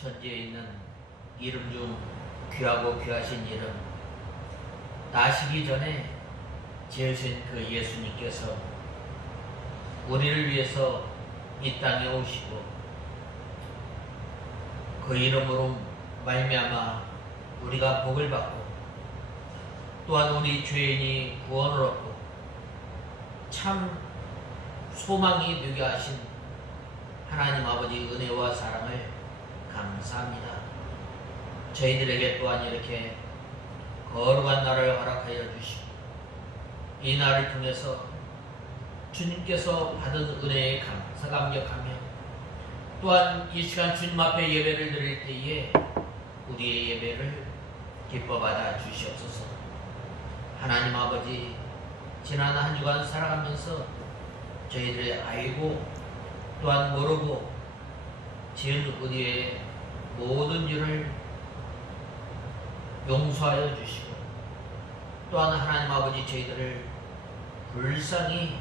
천지에 있는 이름 중 귀하고 귀하신 이름, 나시기 전에 지으신 그 예수님께서 우리를 위해서 이 땅에 오시고 그 이름으로 말미암아 우리가 복을 받고 또한 우리 죄인이 구원을 얻고 참 소망이 되게 하신 하나님 아버지 은혜와 사랑을 감사합니다. 저희들에게 또한 이렇게 거룩한 날을 허락하여 주시고 이 날을 통해서 주님께서 받은 은혜에 감사 감격하며 또한 이 시간 주님 앞에 예배를 드릴 때에 우리의 예배를 기뻐 받아 주시옵소서. 하나님 아버지, 지난 한 주간 살아가면서 저희들의 알고 또한 모르고 지은 우리의 모든 일을 용서하여 주시고 또한 하나님 아버지 저희들을 불쌍히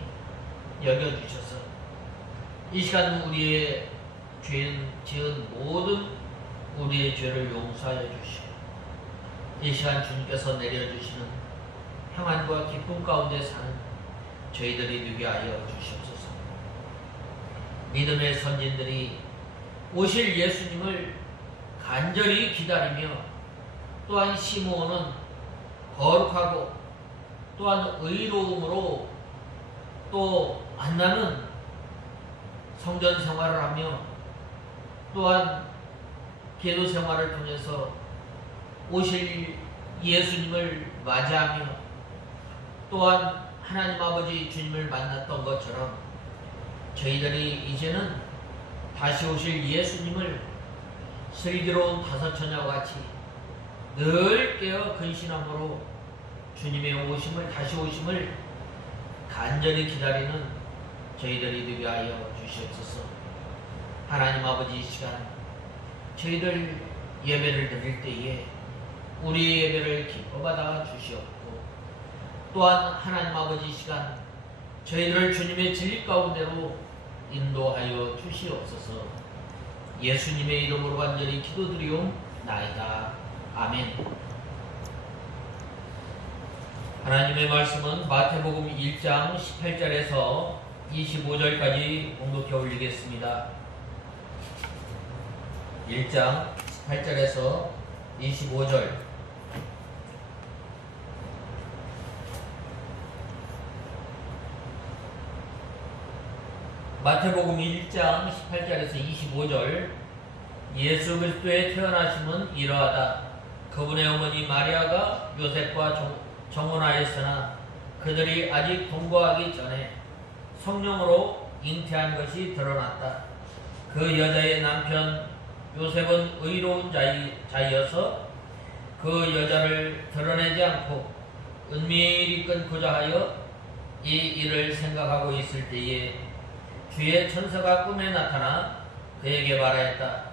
여겨주셔서 이 시간 우리의 지은 모든 우리의 죄를 용서하여 주시고 이 시간 주님께서 내려주시는 평안과 기쁨 가운데 사는 저희들이 되게 하여 주시옵소서. 믿음의 선진들이 오실 예수님을 간절히 기다리며 또한 시므온은 거룩하고 또한 의로움으로 또 만나는 성전 생활을 하며 또한 기도 생활을 통해서 오실 예수님을 맞이하며 또한 하나님 아버지 주님을 만났던 것처럼 저희들이 이제는 다시 오실 예수님을 슬기로운 다섯처녀와 같이 늘 깨어 근신함으로 주님의 오심을 다시 오심을 간절히 기다리는 저희들이 되게 하여 주시옵소서. 하나님 아버지 이 시간 저희들 예배를 드릴 때에 우리의 예배를 기뻐 받아 주시옵고 또한 하나님 아버지 이 시간 저희들을 주님의 진리 가운데로 인도하여 주시옵소서. 예수님의 이름으로 간절히 기도드리옵나이다. 아멘. 하나님의 말씀은 마태복음 1장 18절에서 25절까지 공독해 올리겠습니다. 1장 18절에서 25절. 마태복음 1장 18절에서 25절. 예수 그리스도의 태어나심은 이러하다. 그분의 어머니 마리아가 요셉과 정혼하였으나 그들이 아직 동거하기 전에 성령으로 잉태한 것이 드러났다. 그 여자의 남편 요셉은 의로운 자이어서 그 여자를 드러내지 않고 은밀히 끊고자 하여 이 일을 생각하고 있을 때에 주의 천사가 꿈에 나타나 그에게 말하였다.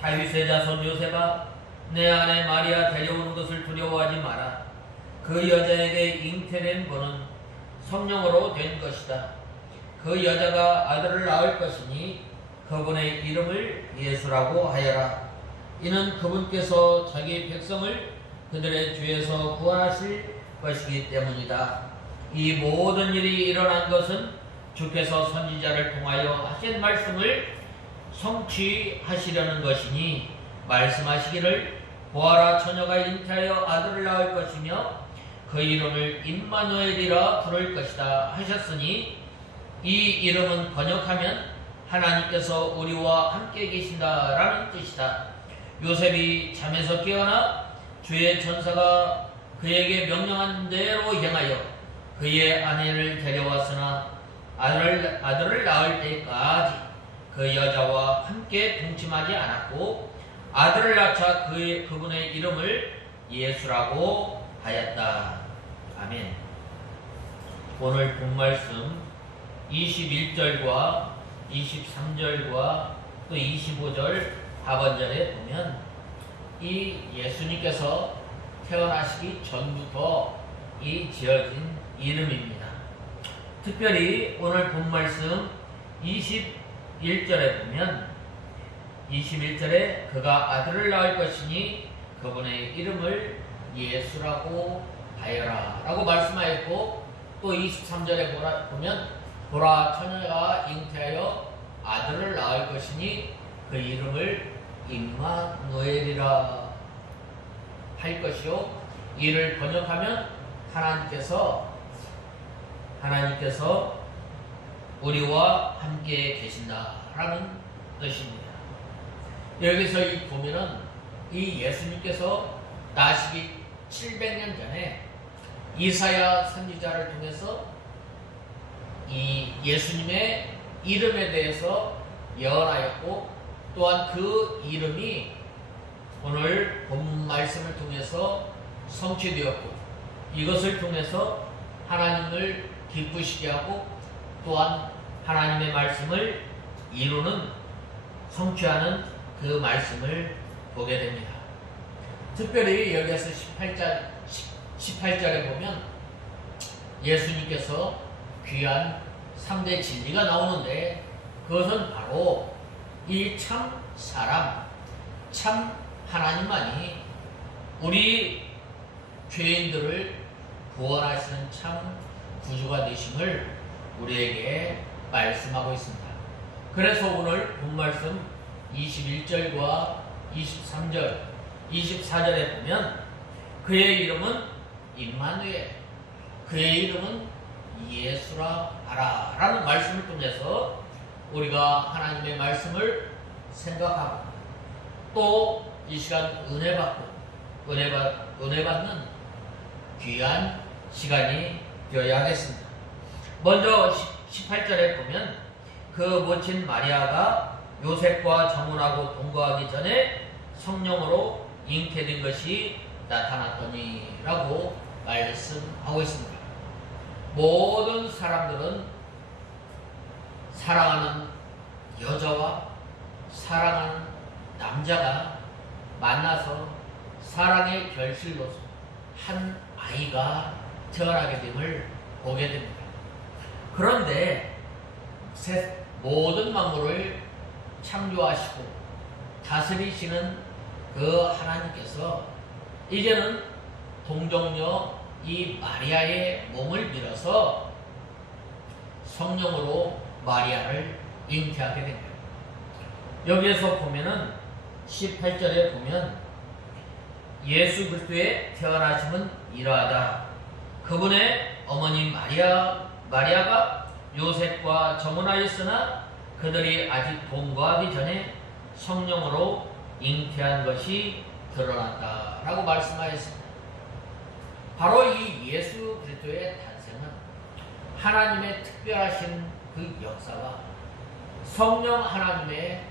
다윗의 자손 요셉아, 내 아내 마리아 데려오는 것을 두려워하지 마라. 그 여자에게 잉태된 분은 성령으로 된 것이다. 그 여자가 아들을 낳을 것이니 그분의 이름을 예수라고 하여라. 이는 그분께서 자기 백성을 그들의 죄에서 구하실 것이기 때문이다. 이 모든 일이 일어난 것은 주께서 선지자를 통하여 하신 말씀을 성취하시려는 것이니 말씀하시기를 보아라, 처녀가 잉태하여 아들을 낳을 것이며 그 이름을 임마누엘이라 부를 것이다 하셨으니 이 이름은 번역하면 하나님께서 우리와 함께 계신다라는 뜻이다. 요셉이 잠에서 깨어나 주의 천사가 그에게 명령한 대로 행하여 그의 아내를 데려왔으나 아들을 낳을 때까지 그 여자와 함께 동침하지 않았고 아들을 낳자 그분의 이름을 예수라고 하였다. 아멘. 오늘 본말씀 21절과 23절과 또 25절 하반절에 보면 이 예수님께서 태어나시기 전부터 이 지어진 이름입니다. 특별히 오늘 본말씀 21절에 보면 21절에 그가 아들을 낳을 것이니 그분의 이름을 예수라고 하여라 라고 말씀하였고, 또 23절에 보면 보라 처녀가 잉태하여 아들을 낳을 것이니 그 이름을 임마누엘이라 할 것이요, 이를 번역하면 하나님께서 우리와 함께 계신다라는 뜻입니다. 여기서 이 보면은 이 예수님께서 나시기 700년 전에 이사야 선지자를 통해서 이 예수님의 이름에 대해서 예언하였고, 또한 그 이름이 오늘 본 말씀을 통해서 성취되었고, 이것을 통해서 하나님을 기쁘시게 하고 또한 하나님의 말씀을 이루는, 성취하는 그 말씀을 보게 됩니다. 특별히 여기에서 18절에 보면 예수님께서 귀한 3대 진리가 나오는데, 그것은 바로 이 참 사람, 참 하나님만이 우리 죄인들을 구원하시는 참 구주가 되심을 우리에게 말씀하고 있습니다. 그래서 오늘 본 말씀 21절과 23절, 24절에 보면 그의 이름은 임마누엘, 그의 이름은 예수라 하라 라는 말씀을 통해서 우리가 하나님의 말씀을 생각하고 또 이 시간 은혜 받는 귀한 시간이 되어야 하겠습니다. 먼저 18절에 보면 그 모친 마리아가 요셉과 정혼하고 동거하기 전에 성령으로 잉태된 것이 나타났더니 라고 말씀하고 있습니다. 모든 사람들은 사랑하는 여자와 사랑하는 남자가 만나서 사랑의 결실로서 한 아이가 태어나게 됨을 보게 됩니다. 그런데 모든 만물을 창조하시고 다스리시는 그 하나님께서 이제는 동정녀 이 마리아의 몸을 빌어서 성령으로 마리아를 잉태하게 됩니다. 여기에서 보면은 18절에 보면 예수 그리스도의 태어나심은 이러하다. 그분의 어머니 마리아가 요셉과 정혼하였으나 그들이 아직 동거하기 전에 성령으로 잉태한 것이 드러났다 라고 말씀하였습니다. 바로 이 예수 그리스도의 탄생은 하나님의 특별하신 그 역사와 성령 하나님의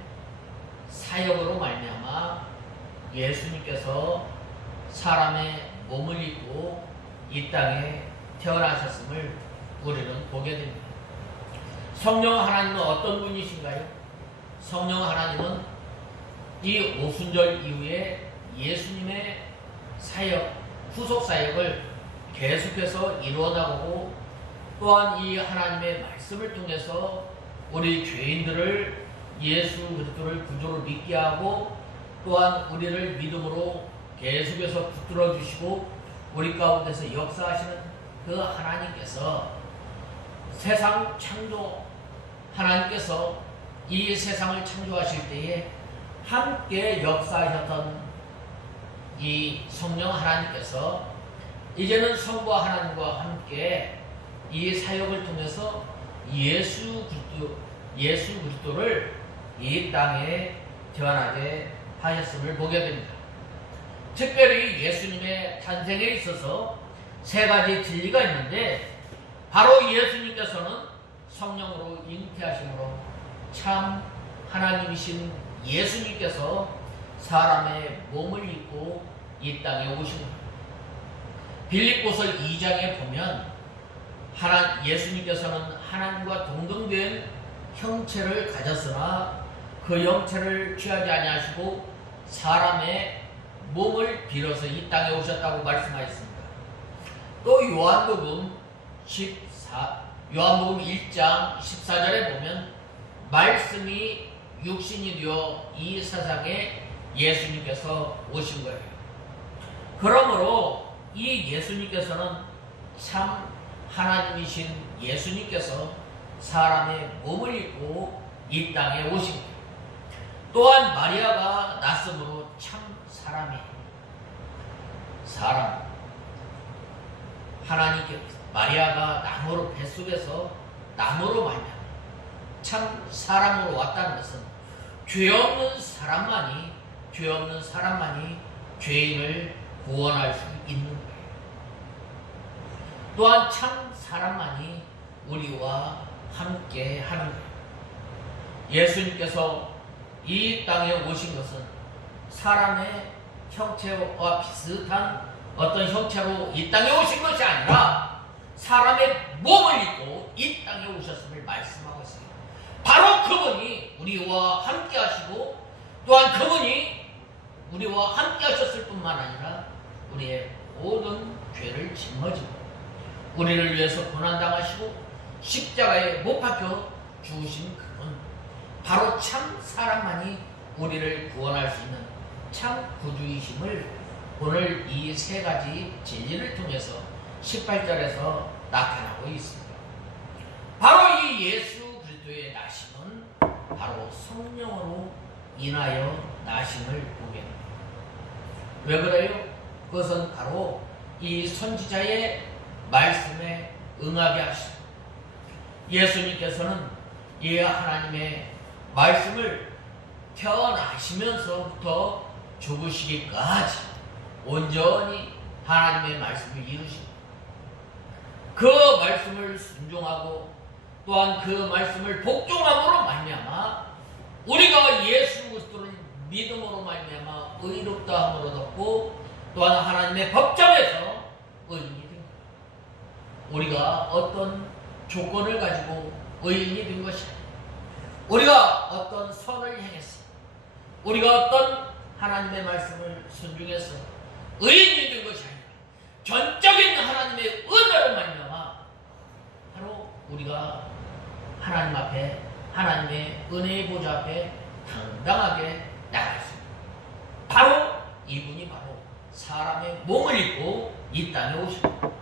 사역으로 말미암아 예수님께서 사람의 몸을 입고 이 땅에 태어나셨음을 우리는 보게 됩니다. 성령 하나님은 어떤 분이신가요? 성령 하나님은 이 오순절 이후에 예수님의 사역, 후속 사역을 계속해서 이루어나가고, 또한 이 하나님의 말씀을 통해서 우리 죄인들을 예수 그리스도를 구주로 믿게 하고, 또한 우리를 믿음으로 계속해서 붙들어 주시고 우리 가운데서 역사하시는 그 하나님께서 세상 창조 하나님께서 이 세상을 창조하실 때에 함께 역사하셨던 이 성령 하나님께서 이제는 성부 하나님과 함께 이 사역을 통해서 예수 그리스도를 이 땅에 태어나게 하였음을 보게 됩니다. 특별히 예수님의 탄생에 있어서 세 가지 진리가 있는데, 바로 예수님께서는 성령으로 잉태하심으로 참 하나님이신 예수님께서 사람의 몸을 입고 이 땅에 오신 겁니다. 빌립보서 2장에 보면 예수님께서는 하나님과 동등된 형체를 가졌으나 그 형체를 취하지 아니하시고 사람의 몸을 빌어서 이 땅에 오셨다고 말씀하셨습니다. 또 요한복음 1장 14절에 보면 말씀이 육신이 되어 이 세상에 예수님께서 오신 거예요. 그러므로 이 예수님께서는 참 하나님이신 예수님께서 사람의 몸을 입고 이 땅에 오신 거예요. 또한 마리아가 낯으므로 참 사람이에요. 사람. 하나님께 마리아가 나무로 뱃속에서 나무로 말미암아 참 사람으로 왔다는 것은 죄 없는 사람만이 죄인을 구원할 수 있는 거예요. 또한 참 사람만이 우리와 함께 하는 거예요. 예수님께서 이 땅에 오신 것은 사람의 형체와 비슷한 어떤 형체로 이 땅에 오신 것이 아니라 사람의 몸을 입고 이 땅에 오셨음을 말씀하고 있어요. 바로 그분이 우리와 함께 하시고 또한 그분이 우리와 함께 하셨을 뿐만 아니라 우리의 모든 죄를 짊어지고 우리를 위해서 고난당하시고 십자가에 못 박혀 죽으신 그분, 바로 참 사람만이 우리를 구원할 수 있는 참 구주이심을 오늘 이 세 가지 진리를 통해서 18절에서 나타나고 있습니다. 바로 이 예수 그리스도의 나심은 바로 성령으로 인하여 나심을 보게 됩니다. 왜 그래요? 그것은 바로 이 선지자의 말씀에 응하게 하시고 예수님께서는 이 하나님의 말씀을 태어나시면서부터 죽으시기까지 온전히 하나님의 말씀을 이루시고 그 말씀을 순종하고 또한 그 말씀을 복종함으로 말미암아 우리가 예수 그리스도를 믿음으로 말미암아 의롭다함으로 얻고 또한 하나님의 법정에서 의인이 된 거예요. 우리가 어떤 조건을 가지고 의인이 된 것이 아니에요. 우리가 어떤 선을 행했어. 우리가 어떤 하나님의 말씀을 순종해서 의인이 된 것이 아니라 전적인 하나님의 은혜로 말미암아 바로 우리가 하나님 앞에 하나님의 은혜의 보좌 앞에 당당하게 나갈 수 있습니다. 바로 이분이 바로 사람의 몸을 입고 이 땅에 오시고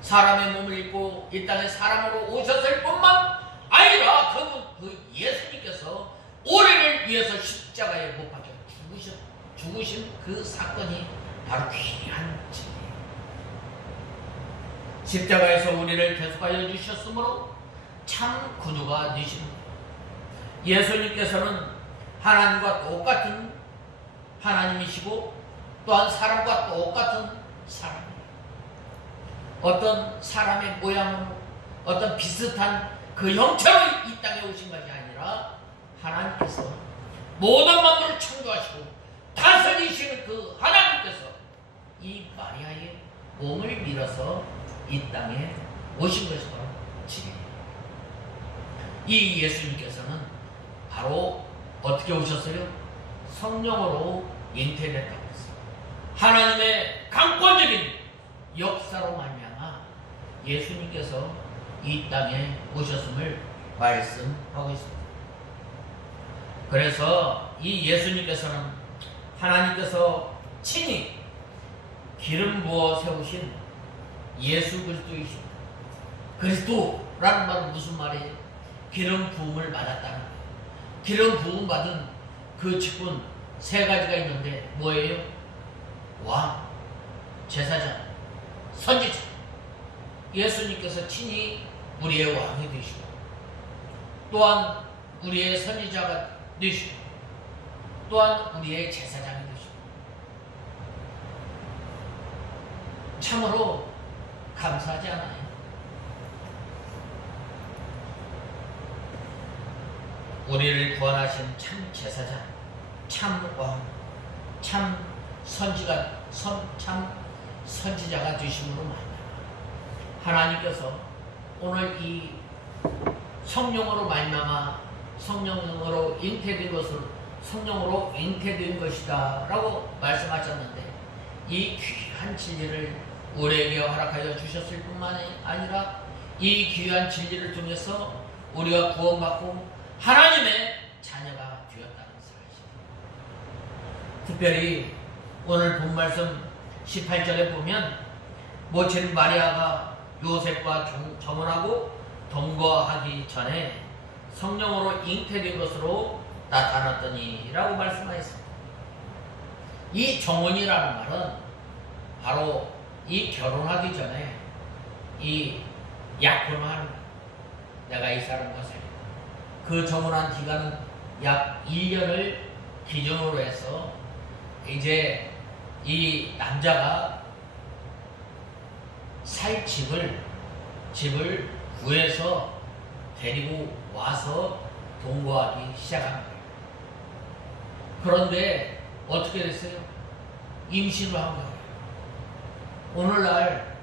사람의 몸을 입고 이 땅에 사람으로 오셨을 뿐만 아니라 그 예수님께서 우리를 위해서 십자가에 못 박혀 죽으신 그 사건이 바로 귀한 진리예요. 십자가에서 우리를 대속하여 주셨으므로 참 구주가 되시는 거예요. 예수님께서는 하나님과 똑같은 하나님이시고 또한 사람과 똑같은 사람이에요. 어떤 사람의 모양으로 어떤 비슷한 그 형체로 이 땅에 오신 것이 아니라 하나님께서 모든 만물을 창조하시고 다스리시는 그 하나님께서 이 마리아의 몸을 밀어서 이 땅에 오신 것이 바로 진리입니다. 이 예수님께서는 바로 어떻게 오셨어요? 성령으로 잉태됐다고 했어요. 하나님의 강권적인 역사로 말미암아 예수님께서 이 땅에 오셨음을 말씀하고 있습니다. 그래서 이 예수님께서는 하나님께서 친히 기름 부어 세우신 예수 그리스도이십니다. 그리스도라는 말은 무슨 말이에요? 기름 부음을 받았다는 거예요. 기름 부음 받은 그 직분 세 가지가 있는데 뭐예요? 왕, 제사장, 선지자. 예수님께서 친히 우리의 왕이 되시고 또한 우리의 선지자가 되시고 또한 우리의 제사장이 되시고 참으로 감사하지 않아요? 우리를 구원하신 참 제사장, 참 왕, 참 선지자가 되심으로 말합니다. 하나님께서 오늘 이 성령으로 말미암아 성령으로 잉태된 것을 성령으로 잉태된 것이다 라고 말씀하셨는데 이 귀한 진리를 우리에게 허락하여 주셨을 뿐만 아니라 이 귀한 진리를 통해서 우리가 구원받고 하나님의 자녀가 특별히 오늘 본 말씀 18절에 보면 모친 마리아가 요셉과 정혼하고 동거하기 전에 성령으로 잉태된 것으로 나타났더니 라고 말씀하였습니다. 이 정혼이라는 말은 바로 이 결혼하기 전에 이 약혼하는 것. 내가 이 사람과 살겠다. 그 정혼한 기간은 약 1년을 기준으로 해서 이제 이 남자가 살 집을 구해서 데리고 와서 동거하기 시작한 거예요. 그런데 어떻게 됐어요? 임신을 한 거예요. 오늘날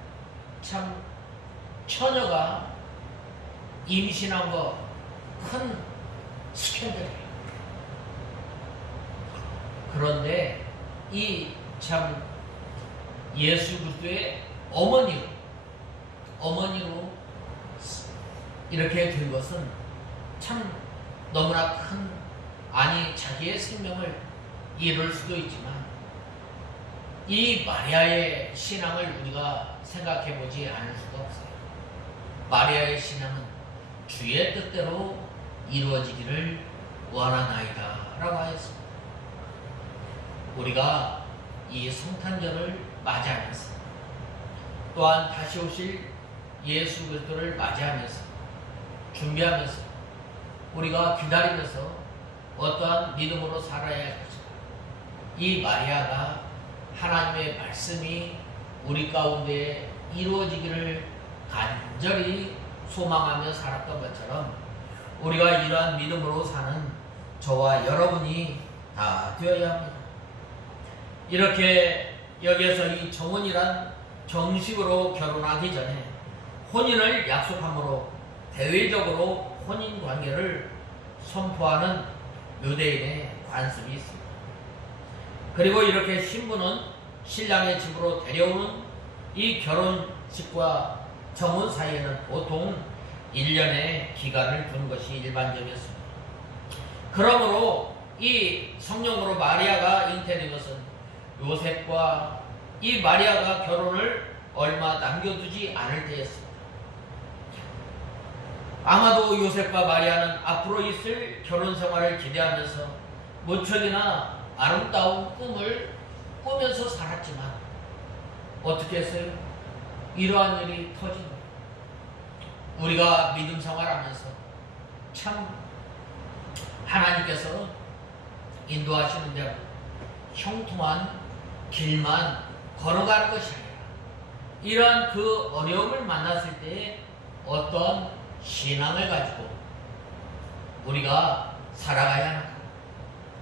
참 처녀가 임신한 거 큰 스캔들이에요. 그런데 이 참 예수 그리스도의 어머니로 이렇게 된 것은 참 너무나 큰, 아니 자기의 생명을 잃을 수도 있지만 이 마리아의 신앙을 우리가 생각해 보지 않을 수가 없어요. 마리아의 신앙은 주의 뜻대로 이루어지기를 원하나이다 라고 하였습니다. 우리가 이 성탄절을 맞이하면서 또한 다시 오실 예수 그리스도를 맞이하면서 준비하면서 우리가 기다리면서 어떠한 믿음으로 살아야 할 것인가. 이 마리아가 하나님의 말씀이 우리 가운데 이루어지기를 간절히 소망하며 살았던 것처럼 우리가 이러한 믿음으로 사는 저와 여러분이 다 되어야 합니다. 이렇게 여기에서 이 정혼이란 정식으로 결혼하기 전에 혼인을 약속함으로 대외적으로 혼인 관계를 선포하는 유대인의 관습이 있습니다. 그리고 이렇게 신부는 신랑의 집으로 데려오는 이 결혼식과 정혼 사이에는 보통 1년의 기간을 둔 것이 일반적이었습니다. 그러므로 이 성령으로 마리아가 잉태된 것은 요셉과 이 마리아가 결혼을 얼마 남겨두지 않을 때였습니다. 아마도 요셉과 마리아는 앞으로 있을 결혼 생활을 기대하면서 무척이나 아름다운 꿈을 꾸면서 살았지만 어떻게 했어요? 이러한 일이 터진 거예요. 우리가 믿음 생활하면서 참 하나님께서 인도하시는 대로 형통한 길만 걸어가는 것이 아니라 이러한 그 어려움을 만났을 때 어떤 신앙을 가지고 우리가 살아가야 하는가.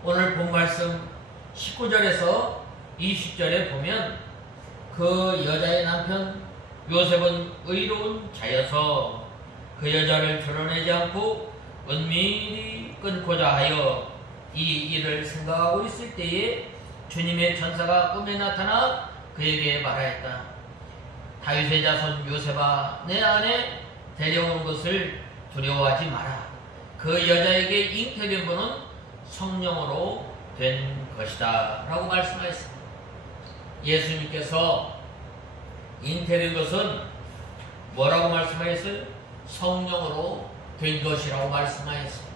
오늘 본 말씀 19절에서 20절에 보면 그 여자의 남편 요셉은 의로운 자여서 그 여자를 드러내지 않고 은밀히 끊고자 하여 이 일을 생각하고 있을 때에 주님의 천사가 꿈에 나타나 그에게 말하였다. 다윗의 자손 요셉아, 내 안에 데려온 것을 두려워하지 마라. 그 여자에게 잉태된 분은 성령으로 된 것이다 라고 말씀하였습니다. 예수님께서 잉태된 것은 뭐라고 말씀하였어요? 성령으로 된 것이라고 말씀하였습니다.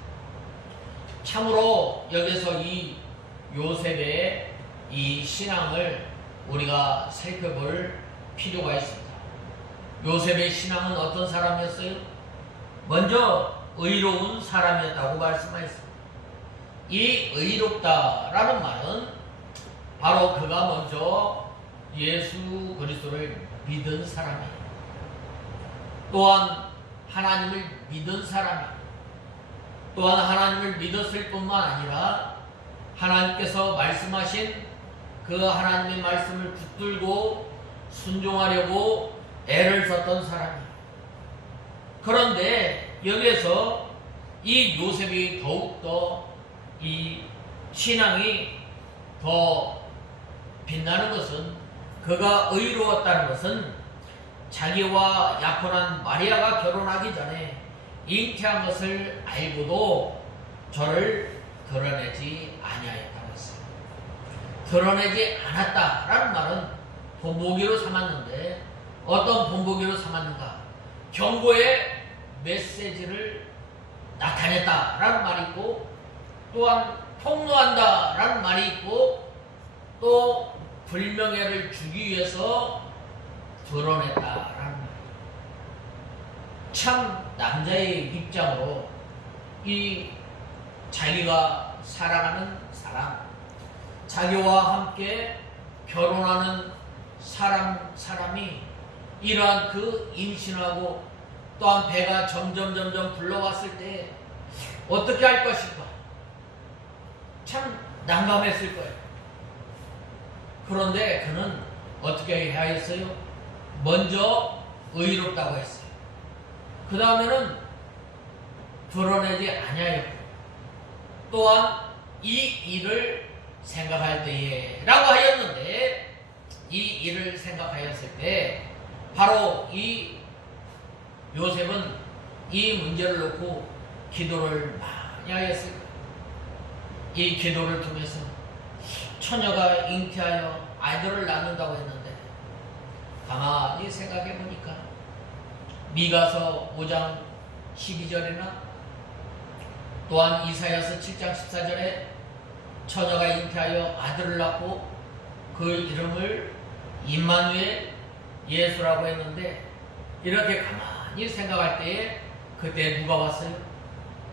참으로 여기서 이 요셉의 이 신앙을 우리가 살펴볼 필요가 있습니다. 요셉의 신앙은 어떤 사람이었어요? 먼저 의로운 사람이었다고 말씀하였습니다. 이 의롭다라는 말은 바로 그가 먼저 예수 그리스도를 믿은 사람이에요. 또한 하나님을 믿은 사람이에요. 또한 하나님을 믿었을 뿐만 아니라 하나님께서 말씀하신 그 하나님의 말씀을 붙들고 순종하려고 애를 썼던 사람이에요. 그런데 여기에서 이 요셉이 더욱더 이 신앙이 더 빛나는 것은, 그가 의로웠다는 것은 자기와 약혼한 마리아가 결혼하기 전에 잉태한 것을 알고도 저를 드러내지 아니하였다고 했어요. 드러내지 않았다라는 말은 본보기로 삼았는데 어떤 본보기로 삼았는가? 경고의 메시지를 나타냈다라는 말이 있고 또한 폭로한다라는 말이 있고 또 불명예를 주기 위해서 드러냈다라는 말. 참 남자의 입장으로 이 자기가 사랑하는 사람, 자기와 함께 결혼하는 사람이 이러한 그 임신하고 또한 배가 점점 불러왔을 때 어떻게 할 것인가? 참 난감했을 거예요. 그런데 그는 어떻게 해야 했어요? 먼저 의롭다고 했어요. 그 다음에는 드러내지 아니하였고 또한 이 일을 생각할 때에 라고 하였는데 이 일을 생각하였을 때 바로 이 요셉은 이 문제를 놓고 기도를 많이 하였을 거예요. 이 기도를 통해서 처녀가 잉태하여 아이들을 낳는다고 했는데 가만히 생각해 보니까 미가서 5장 12절이나 또한 이사야서 7장 14절에 처녀가 잉태하여 아들을 낳고 그 이름을 임마누엘 예수라고 했는데 이렇게 가만히 생각할 때에 그때 누가 왔어요?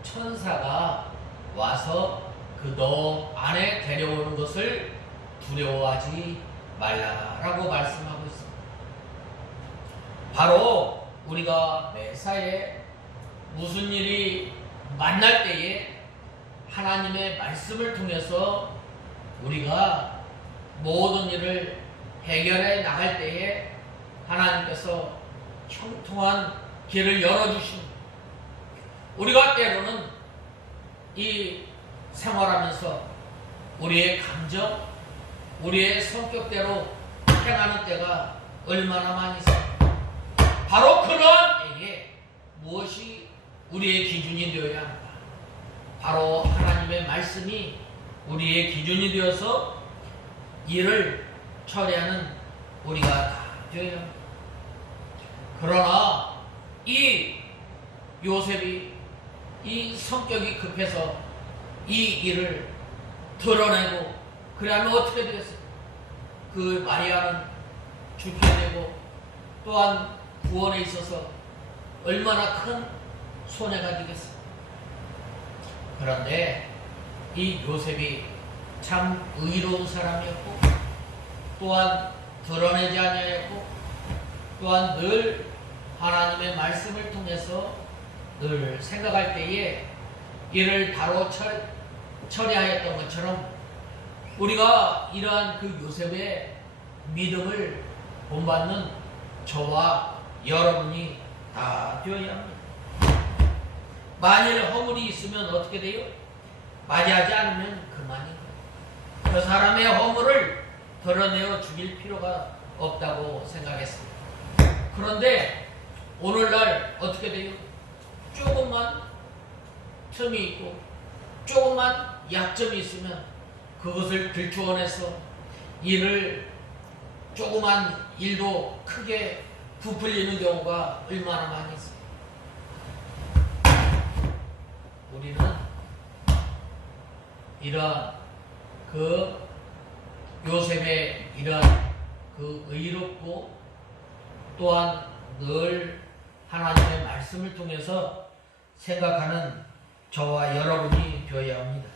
천사가 와서 그 너 안에 데려오는 것을 두려워하지 말라라고 말씀하고 있습니다. 바로 우리가 매사에 무슨 일이 만날 때에 하나님의 말씀을 통해서 우리가 모든 일을 해결해 나갈 때에 하나님께서 형통한 길을 열어주십니다. 우리가 때로는 이 생활하면서 우리의 감정, 우리의 성격대로 행하는 때가 얼마나 많이 있습니까? 바로 그러한 때에 무엇이 우리의 기준이 되어야 합니다. 바로 하나님의 말씀이 우리의 기준이 되어서 일을 처리하는 우리가 다 되어야 합니다. 그러나 이 요셉이 이 성격이 급해서 이 일을 드러내고 그러면 어떻게 되겠어요? 그 마리아는 죽게 되고 또한 구원에 있어서 얼마나 큰 손해가 되겠어요? 그런데 이 요셉이 참 의로운 사람이었고 또한 드러내지 아니하였고 또한 늘 하나님의 말씀을 통해서 늘 생각할 때에 이를 바로 처리하였던 것처럼 우리가 이러한 그 요셉의 믿음을 본받는 저와 여러분이 다 되어야 합니다. 만일 허물이 있으면 어떻게 돼요? 맞이하지 않으면 그만인 거예요. 그 사람의 허물을 드러내어 죽일 필요가 없다고 생각했습니다. 그런데 오늘날 어떻게 돼요? 조금만 틈이 있고 조금만 약점이 있으면 그것을 들추어내서 이를 조그만 일도 크게 부풀리는 경우가 얼마나 많이 있습니다. 우리는 이러한 그 요셉의 이러한 그 의롭고 또한 늘 하나님의 말씀을 통해서 생각하는 저와 여러분이 되어야 합니다.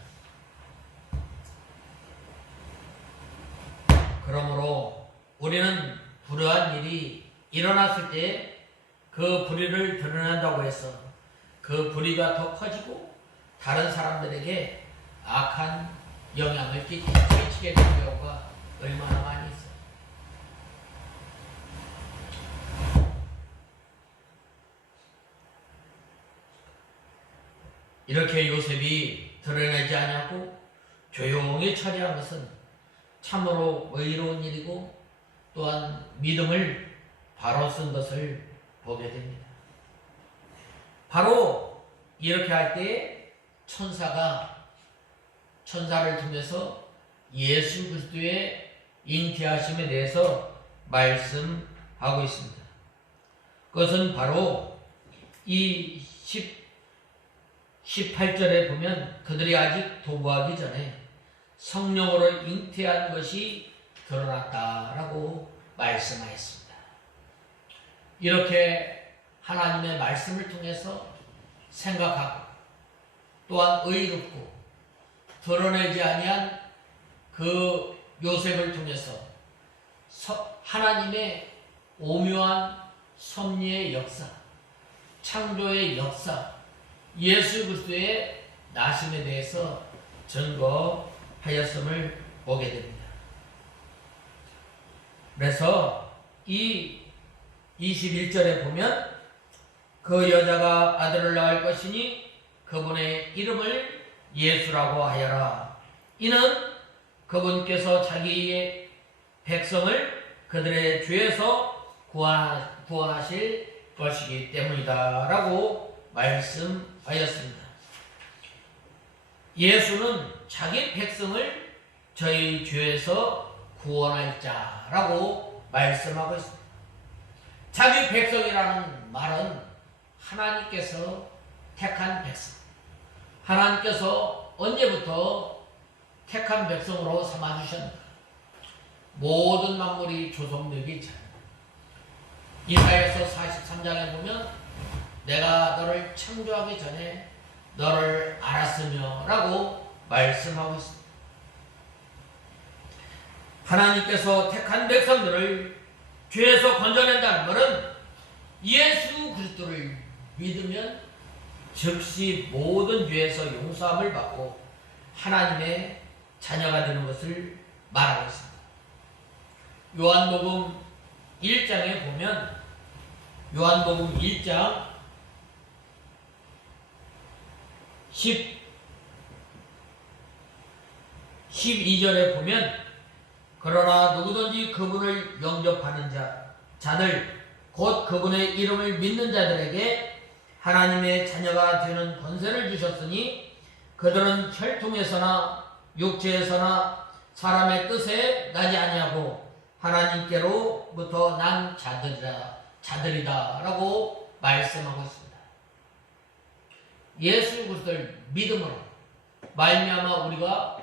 그러므로 우리는 불의한 일이 일어났을 때 그 불의를 드러낸다고 해서 그 불의가 더 커지고 다른 사람들에게 악한 영향을 끼치게 되는 경우가 얼마나 많이 있어요. 이렇게 요셉이 드러내지 않았고 조용히 처리한 것은 참으로 의로운 일이고 또한 믿음을 바로 쓴 것을 보게 됩니다. 바로 이렇게 할 때 천사를 통해서 예수 그리스도의 잉태하심에 대해서 말씀하고 있습니다. 그것은 바로 이 18절에 보면 그들이 아직 도구하기 전에 성령으로 잉태한 것이 드러났다라고 말씀하였습니다. 이렇게 하나님의 말씀을 통해서 생각하고 또한 의롭고 드러내지 아니한 그 요셉을 통해서 하나님의 오묘한 섭리의 역사, 창조의 역사, 예수 그리스도의 나심에 대해서 증거하였음을 보게 됩니다. 그래서 이 21절에 보면 그 여자가 아들을 낳을 것이니 그분의 이름을 예수라고 하여라. 이는 그분께서 자기의 백성을 그들의 죄에서 구원하실 것이기 때문이다 라고 말씀하였습니다. 예수는 자기 백성을 저희 죄에서 구원할 자라고 말씀하고 있습니다. 자기 백성이라는 말은 하나님께서 택한 백성, 하나님께서 언제부터 택한 백성으로 삼아주셨는가? 모든 만물이 조성되기 전 이사야서 43장에 보면 내가 너를 창조하기 전에 너를 알았으며 라고 말씀하고 있습니다. 하나님께서 택한 백성들을 죄에서 건져낸다는 것은 예수 그리스도를 믿으면 즉시 모든 죄에서 용서함을 받고 하나님의 자녀가 되는 것을 말하고 있습니다. 요한복음 1장에 보면 요한복음 1장 12절에 보면 그러나 누구든지 그분을 영접하는 자들 곧 그분의 이름을 믿는 자들에게 하나님의 자녀가 되는 권세를 주셨으니 그들은 혈통에서나 육체에서나 사람의 뜻에 나지 아니하고 하나님께로부터 난 자들이다 라고 말씀하고 있습니다. 예수 그리스도를 믿음으로 말미암아 우리가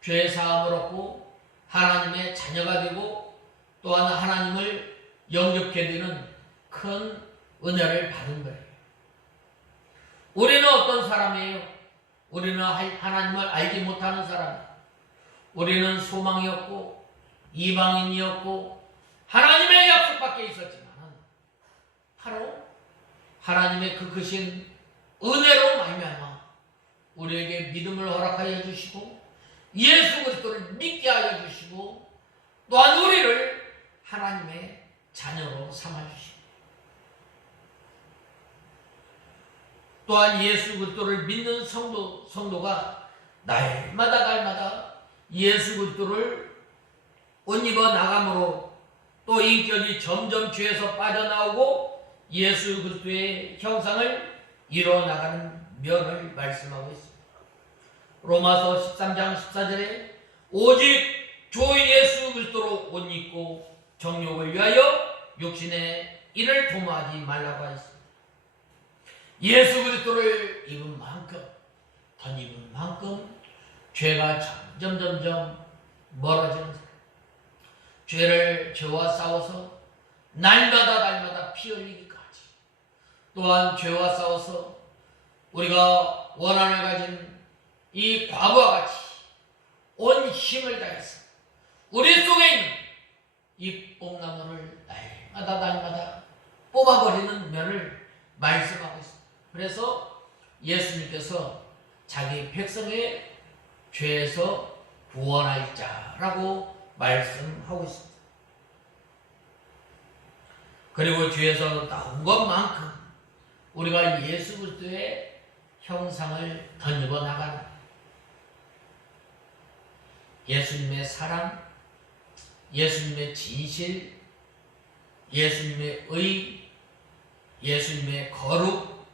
죄 사함을 얻고 하나님의 자녀가 되고 또한 하나님을 영접하게 되는 큰 은혜를 받은 거예요. 우리는 어떤 사람이에요? 우리는 하나님을 알지 못하는 사람이에요. 우리는 소망이 없고 이방인이었고 하나님의 약속밖에 있었지만 바로 하나님의 그 크신 은혜로 말미암아 우리에게 믿음을 허락하여 주시고 예수 그리스도를 믿게 하여 주시고 또한 우리를 하나님의 자녀로 삼아주시고 또한 예수 그리스도를 믿는 성도가 날마다 예수 그리스도를 옷 입어 나감으로 또 인격이 점점 죄에서 빠져나오고 예수 그리스도의 형상을 이뤄나가는 면을 말씀하고 있습니다. 로마서 13장 14절에 오직 주 예수 그리스도로 옷 입고 정욕을 위하여 육신의 일을 도모하지 말라고 하였습니다. 예수 그리스도를 입은 만큼 덧입은 만큼 죄가 점점 멀어지는 사람, 죄와 싸워서 날마다 피 흘리기까지 또한 죄와 싸워서 우리가 원한을 가진 이 과부와 같이 온 힘을 다해서 우리 속에 있는 이 뽕나무를 날마다 뽑아버리는 면을 말씀하고 있습니다. 그래서 예수님께서 자기 백성의 죄에서 구원할 자라고 말씀하고 있습니다. 그리고 죄에서 나온 것만큼 우리가 예수 그리스도의 형상을 덧입어 나가는 예수님의 사랑, 예수님의 진실, 예수님의 의, 예수님의 거룩,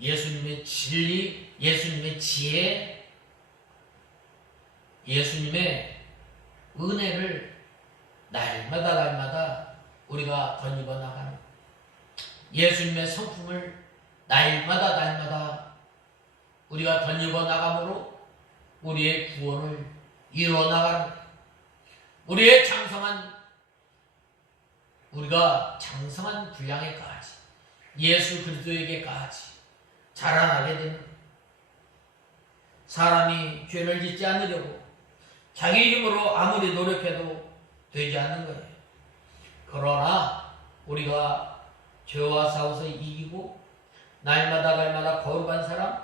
예수님의 진리, 예수님의 지혜, 예수님의 은혜를 날마다 우리가 덧입어 나가는, 예수님의 성품을 날마다 우리가 덧입어 나감으로 우리의 구원을 이루어 나가는, 우리가 장성한 분량에까지 예수 그리스도에게까지 자라나게 되는, 사람이 죄를 짓지 않으려고 자기 힘으로 아무리 노력해도 되지 않는 거예요. 그러나 우리가 죄와 싸워서 이기고 날마다 거룩한 사람,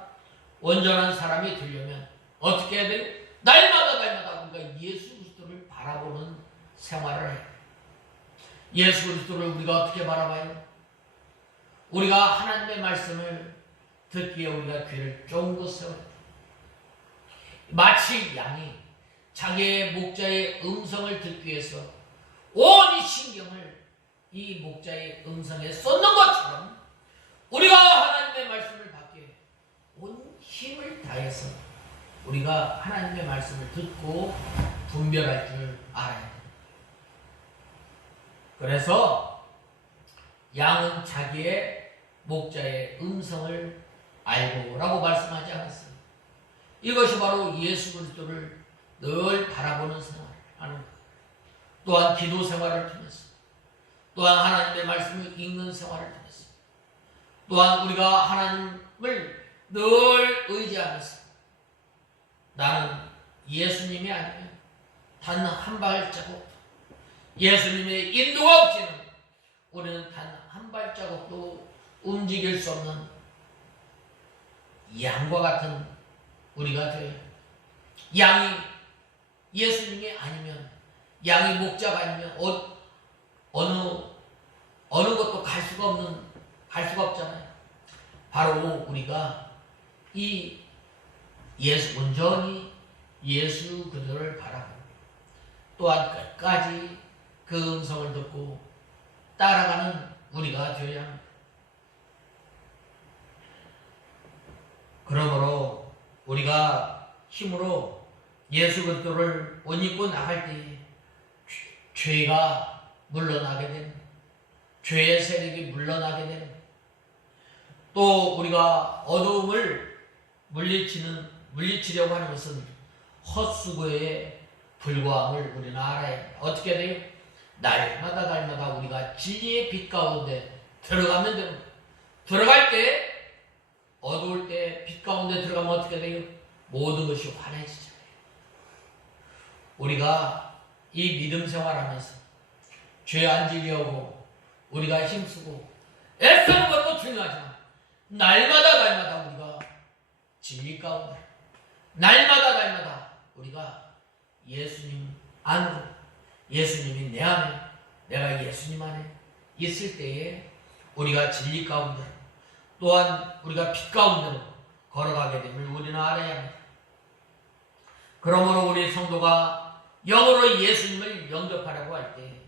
온전한 사람이 되려면 어떻게 해야 돼요? 날마다 우리가 예수 그리스도를 바라보는 생활을 해요. 예수 그리스도를 우리가 어떻게 바라봐요? 우리가 하나님의 말씀을 듣기에 우리가 귀를 쫑긋 세워야 돼요. 마치 양이 자기의 목자의 음성을 듣기 위해서 온 이 신경을 이 목자의 음성에 쏟는 것처럼 우리가 하나님의 말씀을 받기 위해 온 힘을 다해서 우리가 하나님의 말씀을 듣고 분별할 줄 알아야 돼요. 그래서 양은 자기의 목자의 음성을 알고 라고 말씀하지 않았어요. 이것이 바로 예수 그리스도를 늘 바라보는 생활을 하는 것, 또한 기도 생활을 통해서, 또한 하나님의 말씀을 읽는 생활을 통해서, 또한 우리가 하나님을 늘 의지하면서 나는 예수님이 아니면 단 한 발자국, 예수님의 인도가 없이는 우리는 단 한 발자국도 움직일 수 없는 양과 같은 우리가 돼요. 양이 예수님이 아니면, 양이 목자가 아니면 어느 것도 갈 수가 없잖아요. 바로 우리가 온전히 예수 그리스도를 바라보고 또한 끝까지 그 음성을 듣고 따라가는 우리가 되어야 합니다. 그러므로 우리가 힘으로 예수 그리스도를 옷 입고 나갈 때에 죄가 물러나게 되는, 죄의 세력이 물러나게 되는, 또 우리가 어두움을 물리치려고 하는 것은 헛수고에 불과함을 우리는 알아야 합니다. 어떻게 돼요? 날마다 우리가 진리의 빛 가운데 들어가면 됩니다. 들어갈 때, 어두울 때 빛 가운데 들어가면 어떻게 돼요? 모든 것이 환해지잖아요. 우리가 이 믿음 생활하면서 죄 안 지려고 우리가 힘쓰고 애쓰는 것도 중요하지만 날마다 우리가 진리 가운데, 날마다 우리가 예수님 안으로, 예수님이 내 안에, 내가 예수님 안에 있을 때에 우리가 진리 가운데, 또한 우리가 빛 가운데로 걸어가게 됨을 우리는 알아야 합니다. 그러므로 우리 성도가 영으로 예수님을 영접하려고 할 때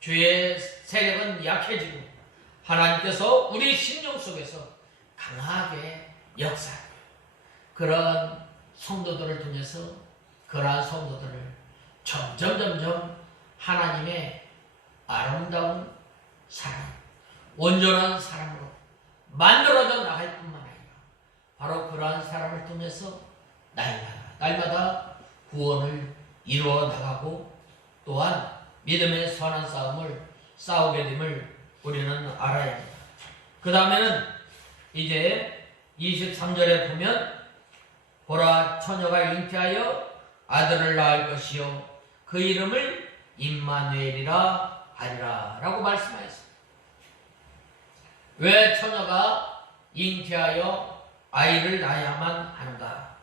죄의 세력은 약해지고 하나님께서 우리 심령 속에서 강하게 역사하고, 그런 성도들을 통해서 그러한 성도들을 점점 하나님의 아름다운 사람, 온전한 사람으로 만들어져 나갈 뿐만 아니라 바로 그러한 사람을 통해서 날마다 구원을 이루어 나가고 또한 믿음의 선한 싸움을 싸우게 됨을 우리는 알아야 합니다. 그 다음에는 이제 23절에 보면 보라, 처녀가 잉태하여 아들을 낳을 것이요 그 이름을 임마누엘이라 하리라 라고 말씀하였습니다. 왜 처녀가 잉태하여 아이를 낳아야만 하는가?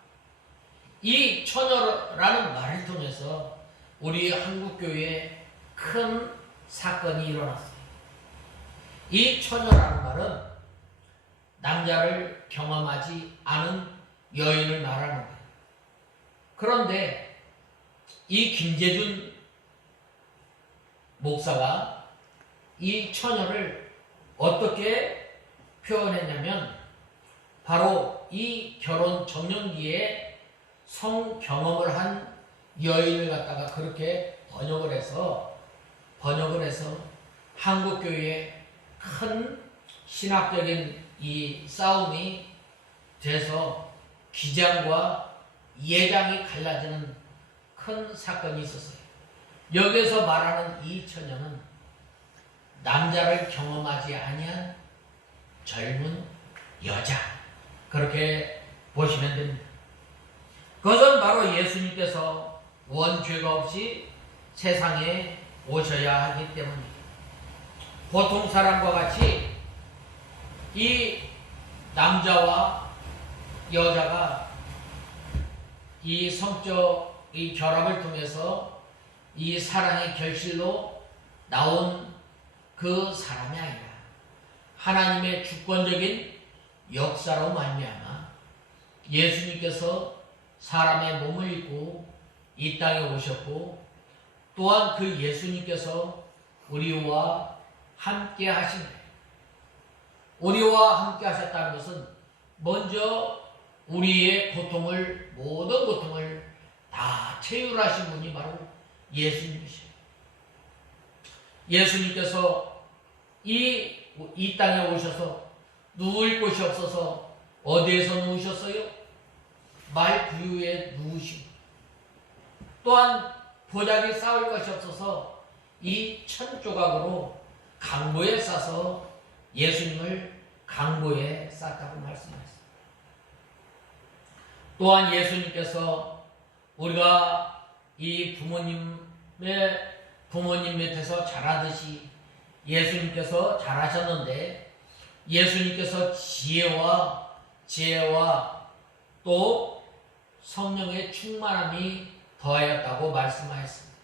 이 처녀라는 말을 통해서 우리 한국교회에 큰 사건이 일어났어요. 이 처녀라는 말은 남자를 경험하지 않은 여인을 말하는 거예요. 그런데 이 김재준 목사가 이 처녀를 어떻게 표현했냐면 바로 이 결혼 정년기에 성 경험을 한 여인을 갖다가 그렇게 번역을 해서 한국교회에 큰 신학적인 이 싸움이 돼서 기장과 예장이 갈라지는 큰 사건이 있었어요. 여기서 말하는 이 처녀는 남자를 경험하지 아니한 젊은 여자, 그렇게 보시면 됩니다. 그것은 바로 예수님께서 원죄가 없이 세상에 오셔야 하기 때문입니다. 보통 사람과 같이 이 남자와 여자가 이 성적 이 결합을 통해서 이 사랑의 결실로 나온 그 사람이 아니라 하나님의 주권적인 역사로 말미암아 예수님께서 사람의 몸을 입고 이 땅에 오셨고, 또한 그 예수님께서 우리와 함께 하신 거예요. 우리와 함께 하셨다는 것은 먼저 우리의 모든 고통을 다 체휼하신 분이 바로 예수님이시에요. 예수님께서 이 땅에 오셔서 누울 곳이 없어서 어디에서 누우셨어요? 말 구유에 누우시고, 또한 보자기 쌓을 것이 없어서 이 천조각으로 강보에 싸서 예수님을 강보에 쌌다고 말씀하셨습니다. 또한 예수님께서 우리가 이 부모님 밑에서 자라듯이 예수님께서 자라셨는데, 예수님께서 지혜와 또 성령의 충만함이 더하였다고 말씀하였습니다.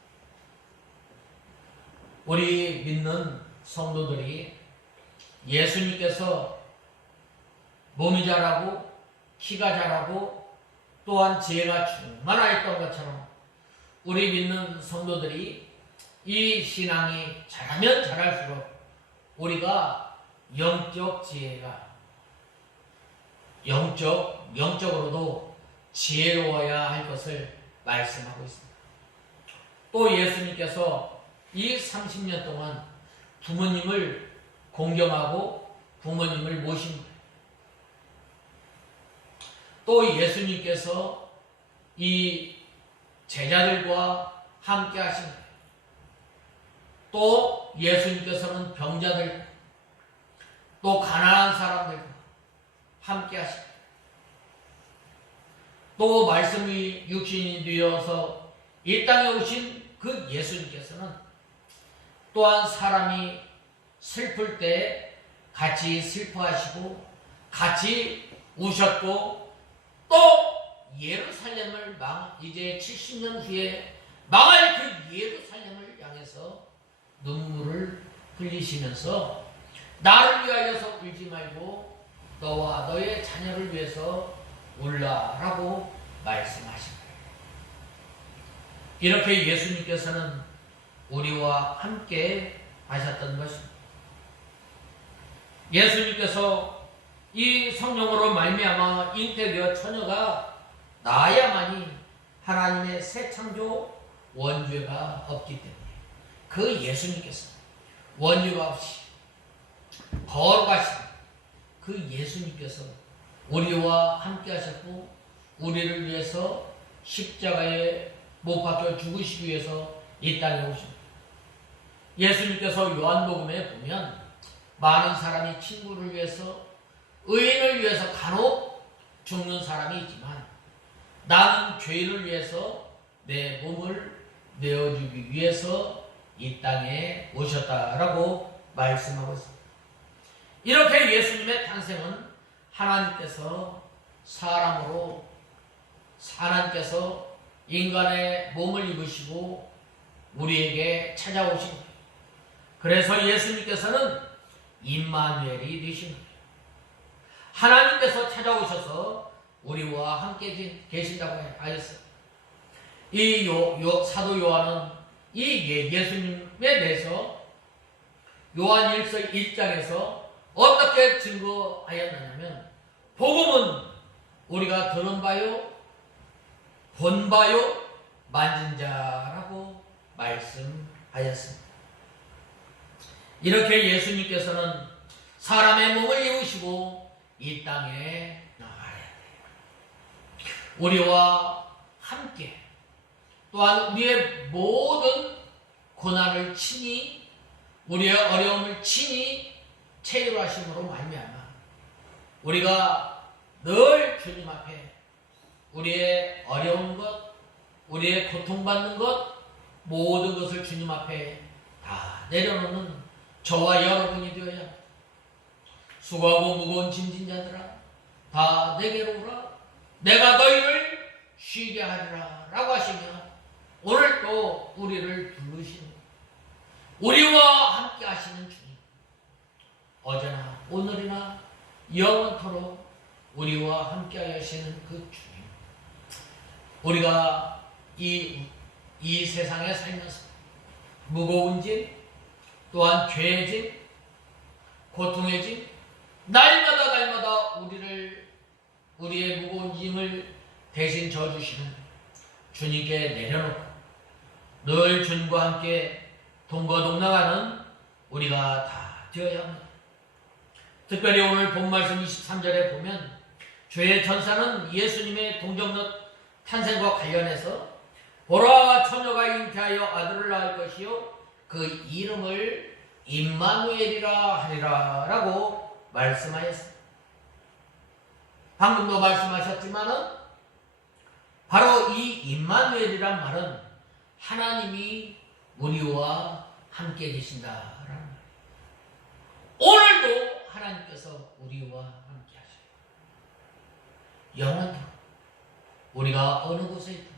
우리 믿는 성도들이 예수님께서 몸이 자라고 키가 자라고 또한 지혜가 충만하였던 것처럼 우리 믿는 성도들이 이 신앙이 자라면 자랄수록 우리가 영적 지혜가 영적으로도 지혜로워야 할 것을 말씀하고 있습니다. 또 예수님께서 이 30년 동안 부모님을 공경하고 부모님을 모십니다. 또 예수님께서 이 제자들과 함께 하십니다. 또 예수님께서는 병자들, 또 가난한 사람들과 함께 하십니다. 또 말씀이 육신이 되어서 이 땅에 오신 그 예수님께서는 또한 사람이 슬플 때 같이 슬퍼하시고 같이 우셨고, 또 예루살렘을 이제 70년 후에 망할 그 예루살렘을 향해서 눈물을 흘리시면서 나를 위하여서 울지 말고 너와 너의 자녀를 위해서 울라라고 말씀하십니다. 이렇게 예수님께서는 우리와 함께 하셨던 것입니다. 예수님께서 이 성령으로 말미암아 잉태되어 처녀가 나야만이 하나님의 새 창조 원죄가 없기 때문에 그 예수님께서 원죄가 없이 거룩하신 그 예수님께서 우리와 함께 하셨고, 우리를 위해서 십자가에 못 박혀 죽으시기 위해서 이 땅에 오십니다. 예수님께서 요한복음에 보면 많은 사람이 친구를 위해서, 의인을 위해서 간혹 죽는 사람이 있지만 나는 죄인을 위해서 내 몸을 내어주기 위해서 이 땅에 오셨다라고 말씀하고 있습니다. 이렇게 예수님의 탄생은 하나님께서 인간의 몸을 입으시고 우리에게 찾아오신 거예요. 그래서 예수님께서는 임마누엘이 되신 거예요. 하나님께서 찾아오셔서 우리와 함께 계신다고 하였어요. 이 사도 요한은 이 예수님에 대해서 요한일서 1장에서 어떻게 증거하였느냐면, 복음은 우리가 들은 바요, 본 바요, 만진 자라고 말씀하였습니다. 이렇게 예수님께서는 사람의 몸을 입으시고 이 땅에 나가야 돼요. 우리와 함께 또한 우리의 모든 고난을 친히 우리의 어려움을 친히 체휼하심으로 말미암아 우리가 늘 주님 앞에 우리의 어려운 것, 우리의 고통받는 것 모든 것을 주님 앞에 다 내려놓는 저와 여러분이 되어야 수고하고 무거운 짐진 자들아 다 내게로 오라 내가 너희를 쉬게 하리라 라고 하시며 오늘 또 우리를 부르시는 우리와 함께 하시는 주님 어제나 오늘이나 영원토록 우리와 함께 하시는 그 주님 우리가 이 세상에 살면서 무거운 짐 또한 죄의 짐 고통의 짐 날마다 우리의 무거운 짐을 대신 져주시는 주님께 내려놓고 늘 주님과 함께 동거동락하는 우리가 다 되어야 합니다. 특별히 오늘 본 말씀 23절에 보면 죄의 전사는 예수님의 동정넛 탄생과 관련해서 보라 처녀가 잉태하여 아들을 낳을 것이요 그 이름을 임마누엘이라 하리라 라고 말씀하였습니다. 방금도 말씀하셨지만은 바로 이 임마누엘이란 말은 하나님이 우리와 함께 계신다라는 말이에요. 오늘도 하나님께서 우리와 함께 하셔요. 영원토록 우리가 어느 곳에 있든지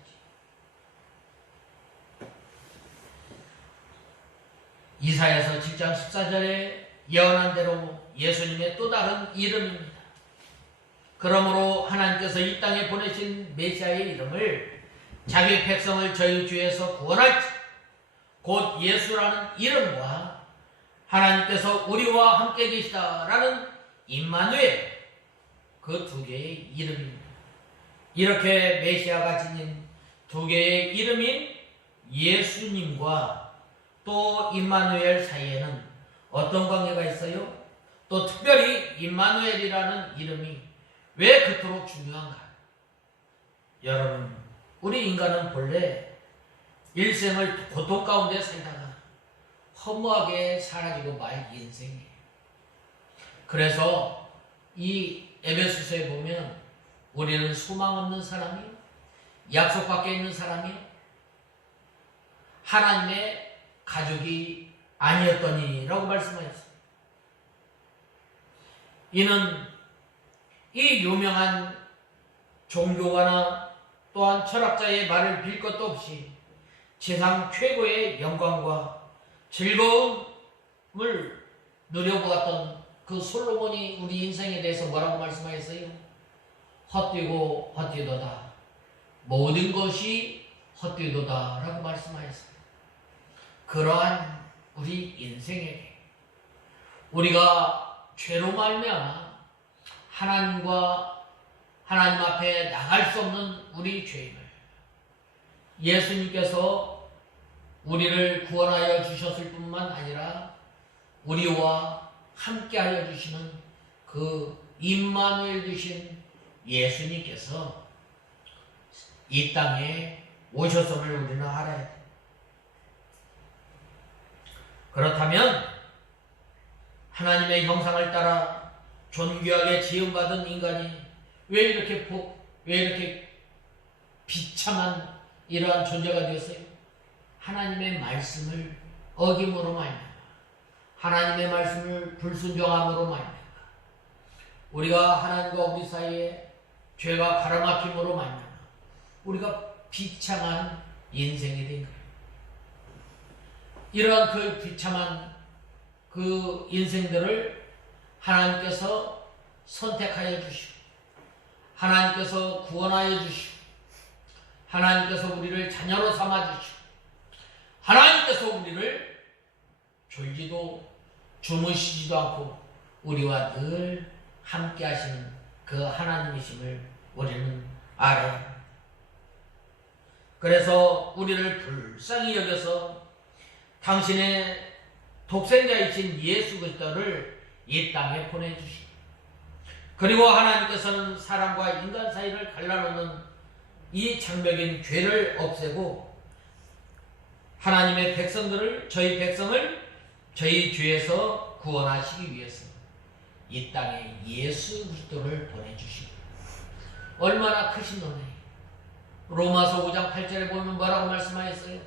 이사야서 7장 14절에 예언한 대로 예수님의 또 다른 이름입니다. 그러므로 하나님께서 이 땅에 보내신 메시아의 이름을 자기 백성을 저희 주에서 구원할지 곧 예수라는 이름과 하나님께서 우리와 함께 계시다라는 임마누엘 그 두 개의 이름입니다. 이렇게 메시아가 지닌 두 개의 이름인 예수님과 또 임마누엘 사이에는 어떤 관계가 있어요? 또 특별히 임마누엘이라는 이름이 왜 그토록 중요한가? 여러분, 우리 인간은 본래 일생을 고통 가운데 살다가 허무하게 사라지고 말 인생이에요. 그래서 이 에베소서에 보면 우리는 소망 없는 사람이요, 약속 밖에 있는 사람이요, 하나님의 가족이 아니었더니라고 말씀하셨어요. 이는 이 유명한 종교가나 또한 철학자의 말을 빌 것도 없이 세상 최고의 영광과 즐거움을 누려보았던 그 솔로몬이 우리 인생에 대해서 뭐라고 말씀하셨어요? 헛되고 헛되도다. 모든 것이 헛되도다 라고 말씀하셨어요. 그러한 우리 인생에게 우리가 죄로 말미암아 하나님 앞에 나갈 수 없는 우리 죄임을 예수님께서 우리를 구원하여 주셨을 뿐만 아니라 우리와 함께하여 주시는 그 임마누엘 되신 예수님께서 이 땅에 오셨음을 우리는 알아야 돼. 그렇다면 하나님의 형상을 따라 존귀하게 지음받은 인간이 왜 이렇게 비참한 이러한 존재가 되었어요? 하나님의 말씀을 어김으로 말미암아 하나님의 말씀을 불순종함으로 말미암아 우리가 하나님과 우리 사이에 죄가 가로막힘으로 말미암아 우리가 비참한 인생이 된 거예요. 이러한 그 비참한 그 인생들을 하나님께서 선택하여 주시고 하나님께서 구원하여 주시고 하나님께서 우리를 자녀로 삼아 주시고 하나님께서 우리를 졸지도 주무시지도 않고 우리와 늘 함께 하시는 그 하나님이심을 우리는 알아야 합니다. 그래서 우리를 불쌍히 여겨서 당신의 독생자이신 예수 그리스도를 이 땅에 보내주시고, 그리고 하나님께서는 사람과 인간 사이를 갈라놓는 이 장벽인 죄를 없애고 하나님의 백성들을, 저희 백성을 저희 죄에서 구원하시기 위해서 이 땅에 예수 그리스도를 보내주시고, 얼마나 크신 은혜. 로마서 5장 8절에 보면 뭐라고 말씀하셨어요?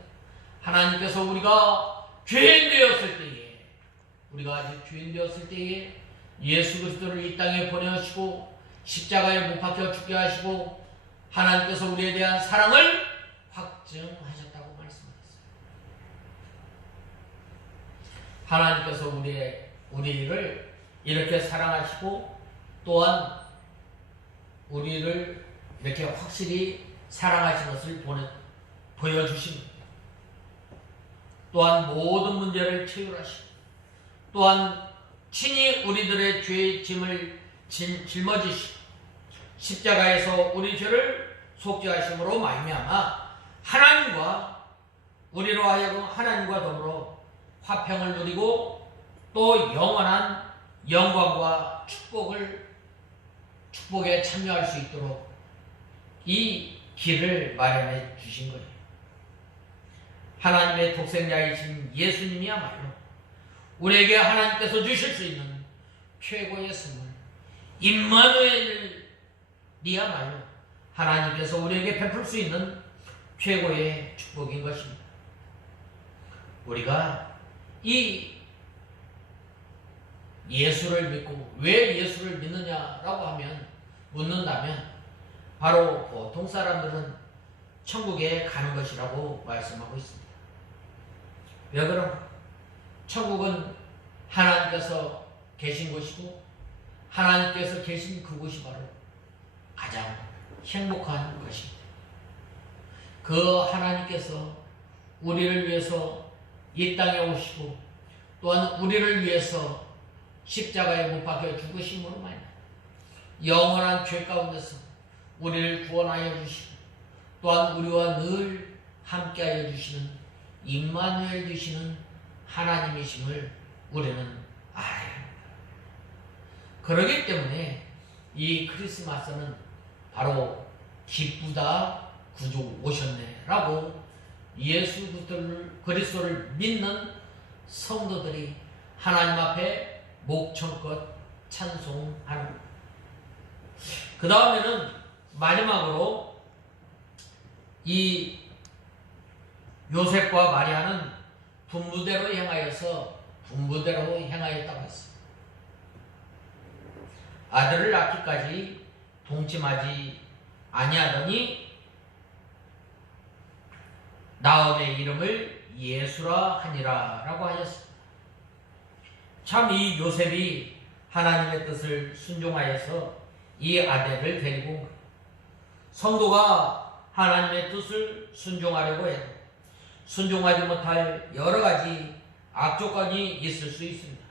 하나님께서 우리가 죄인 되었을 때에, 우리가 아직 죄인 되었을 때에 예수 그리스도를 이 땅에 보내시고 십자가에 못 박혀 죽게 하시고 하나님께서 우리에 대한 사랑을 확증하셨다고 말씀하셨어요. 하나님께서 우리를 이렇게 사랑하시고 또한 우리를 이렇게 확실히 사랑하신 것을 보여주십니다. 또한 모든 문제를 체휼하시고 또한 친히 우리들의 죄의 짐을 짊어지시고 십자가에서 우리 죄를 속죄하심으로 말미암아 하나님과 우리로 하여금 하나님과 더불어 화평을 누리고 또 영원한 영광과 축복에 참여할 수 있도록 이 길을 마련해 주신 거예요. 하나님의 독생자이신 예수님이야말로 우리에게 하나님께서 주실 수 있는 최고의 선물, 임마누엘이야말로 하나님께서 우리에게 베풀 수 있는 최고의 축복인 것입니다. 우리가 이 예수를 믿고 왜 예수를 믿느냐라고 묻는다면 바로 보통 사람들은 천국에 가는 것이라고 말씀하고 있습니다. 왜 그런가? 천국은 하나님께서 계신 곳이고 하나님께서 계신 그곳이 바로 가장 행복한 것입니다. 그 하나님께서 우리를 위해서 이 땅에 오시고 또한 우리를 위해서 십자가에 못 박혀 죽으심으로 말미암아 영원한 죄 가운데서 우리를 구원하여 주시고 또한 우리와 늘 함께하여 주시는 임마누엘 되시는 하나님이심을 우리는 알아야 합니다. 그러기 때문에 이 크리스마스는 바로 기쁘다 구주 오셨네 라고 예수 그리스도를 믿는 성도들이 하나님 앞에 목청껏 찬송하는 겁니다. 그 다음에는 마지막으로 이 요셉과 마리아는 분부대로 행하였다고 했습니다. 아들을 낳기까지 동침하지 아니하더니 나음의 이름을 예수라 하니라 라고 하였습니다. 참 이 요셉이 하나님의 뜻을 순종하여서 이 아들을 데리고 온 거예요. 성도가 하나님의 뜻을 순종하려고 해도 순종하지 못할 여러 가지 악조건이 있을 수 있습니다.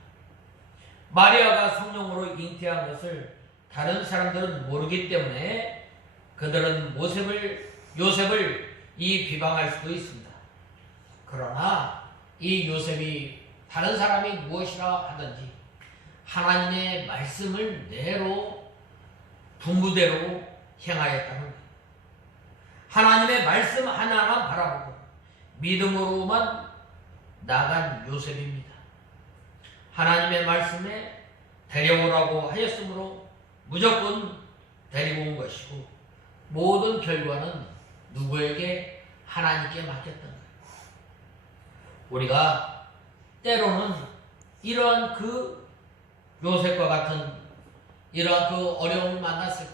마리아가 성령으로 잉태한 것을 다른 사람들은 모르기 때문에 그들은 요셉을 비방할 수도 있습니다. 그러나 이 요셉이 다른 사람이 무엇이라 하든지 하나님의 말씀을 분부대로 행하였다는 거예요. 하나님의 말씀 하나만 바라보고 믿음으로만 나간 요셉입니다. 하나님의 말씀에 데려오라고 하였으므로 무조건 데리고 온 것이고 모든 결과는 누구에게? 하나님께 맡겼던 거예요. 우리가 때로는 이러한 그 요셉과 같은 이러한 그 어려움을 만났을 때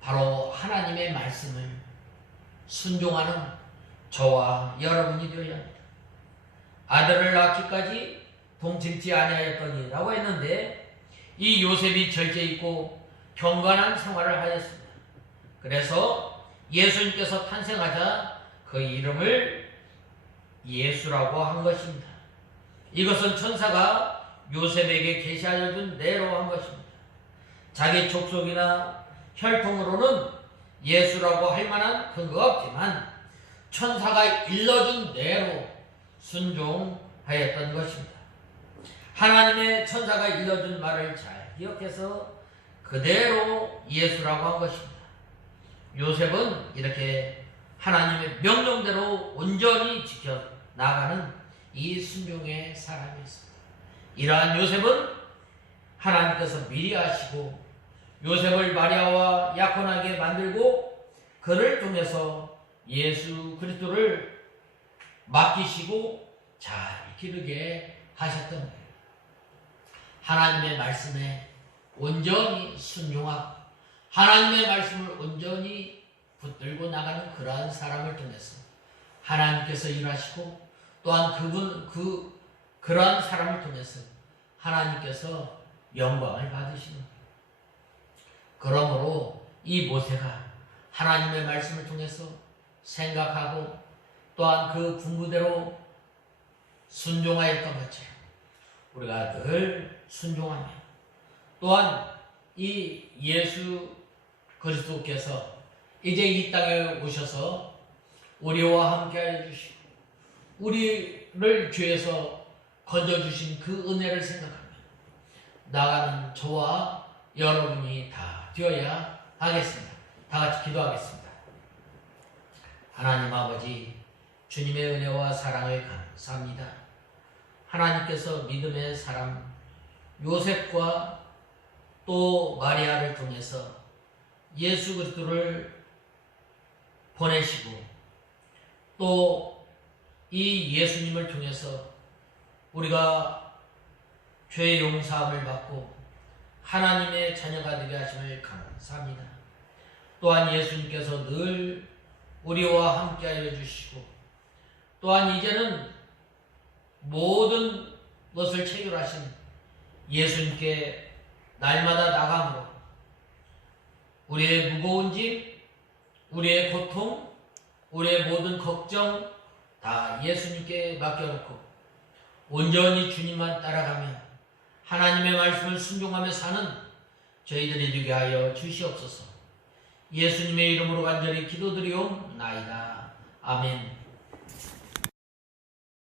바로 하나님의 말씀을 순종하는 저와 여러분이 되어야 합니다. 아들을 낳기까지 동침치 아니하였더니라고 했는데 이 요셉이 절제 있고 경건한 생활을 하였습니다. 그래서 예수님께서 탄생하자 그 이름을 예수라고 한 것입니다. 이것은 천사가 요셉에게 계시하여 준 내로 한 것입니다. 자기 족속이나 혈통으로는 예수라고 할 만한 근거가 없지만 천사가 일러준 대로 순종하였던 것입니다. 하나님의 천사가 일러준 말을 잘 기억해서 그대로 예수라고 한 것입니다. 요셉은 이렇게 하나님의 명령대로 온전히 지켜나가는 이 순종의 사람이었습니다. 이러한 요셉은 하나님께서 미리 아시고 요셉을 마리아와 약혼하게 만들고 그를 통해서 예수 그리스도를 맡기시고 잘 기르게 하셨던 거예요. 하나님의 말씀에 온전히 순종하고 하나님의 말씀을 온전히 붙들고 나가는 그러한 사람을 통해서 하나님께서 일하시고 또한 그러한 사람을 통해서 하나님께서 영광을 받으시는 거예요. 그러므로 이 모세가 하나님의 말씀을 통해서 생각하고 또한 그 군부대로 순종하였던 것처럼 우리가 늘 순종하며 또한 이 예수 그리스도께서 이제 이 땅에 오셔서 우리와 함께하여 주시고 우리를 죄에서 건져주신 그 은혜를 생각하며 나가는 저와 여러분이 다 되어야 하겠습니다. 다 같이 기도하겠습니다. 하나님 아버지, 주님의 은혜와 사랑을 감사합니다. 하나님께서 믿음의 사람 요셉과 또 마리아를 통해서 예수 그리스도를 보내시고 또 이 예수님을 통해서 우리가 죄 용서함을 받고 하나님의 자녀가 되게 하심을 감사합니다. 또한 예수님께서 늘 우리와 함께하여 주시고 또한 이제는 모든 것을 체결하신 예수님께 날마다 나감으로 우리의 무거운 짐, 우리의 고통, 우리의 모든 걱정 다 예수님께 맡겨놓고 온전히 주님만 따라가며 하나님의 말씀을 순종하며 사는 저희들이 되게 하여 주시옵소서. 예수님의 이름으로 간절히 기도드리옵나이다. 아멘.